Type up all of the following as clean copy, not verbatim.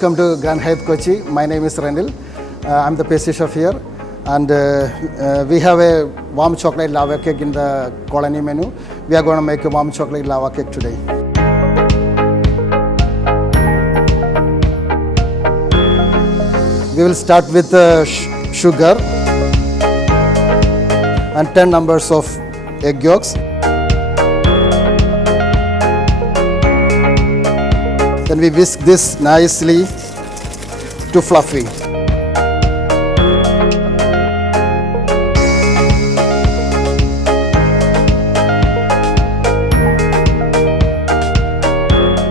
Welcome to Grand Hyatt Kochi. My name is Renil. I'm the pastry chef here, and we have a warm chocolate lava cake in the colony menu. We are going to make a warm chocolate lava cake today. We will start with sugar and 10 numbers of egg yolks. Then we whisk this nicely to fluffy.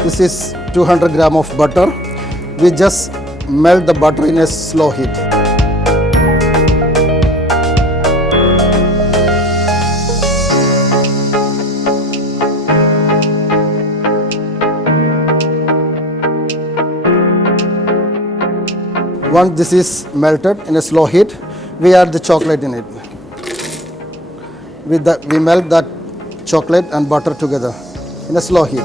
This is 200 grams of butter. We just melt the butter in a slow heat. Once this is melted in a slow heat, we add the chocolate in it. We melt that chocolate and butter together in a slow heat.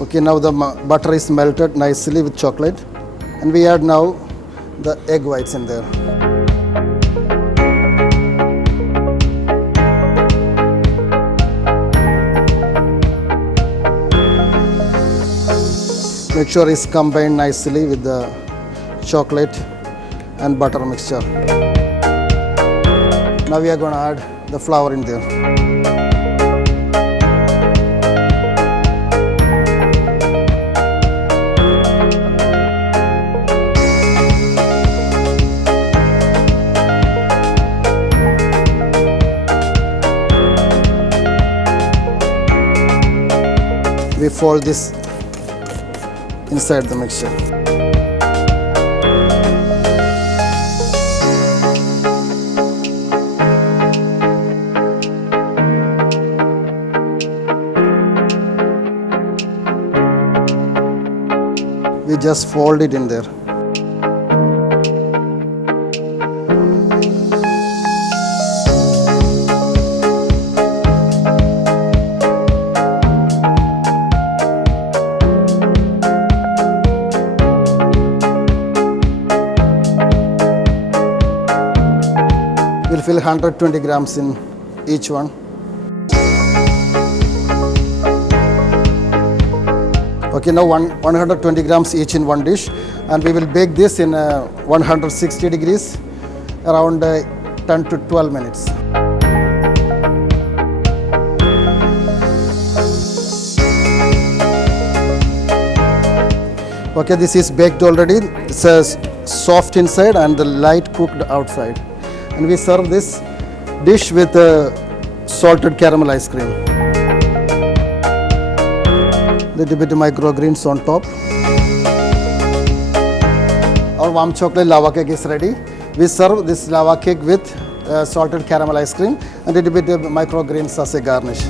Okay, now the butter is melted nicely with chocolate, and we add now the egg whites in there. Make sure it's combined nicely with the chocolate and butter mixture. Now we are going to add the flour in there. We fold this inside the mixture. We just fold it in there. We'll fill 120 grams in each one. Okay, now 120 grams each in one dish, and we will bake this in 160 degrees around 10 to 12 minutes. Okay, this is baked already. It's soft inside and the light cooked outside. And we serve this dish with salted caramel ice cream. Little bit of microgreens on top. Our warm chocolate lava cake is ready. We serve this lava cake with salted caramel ice cream and a little bit of microgreens as a garnish.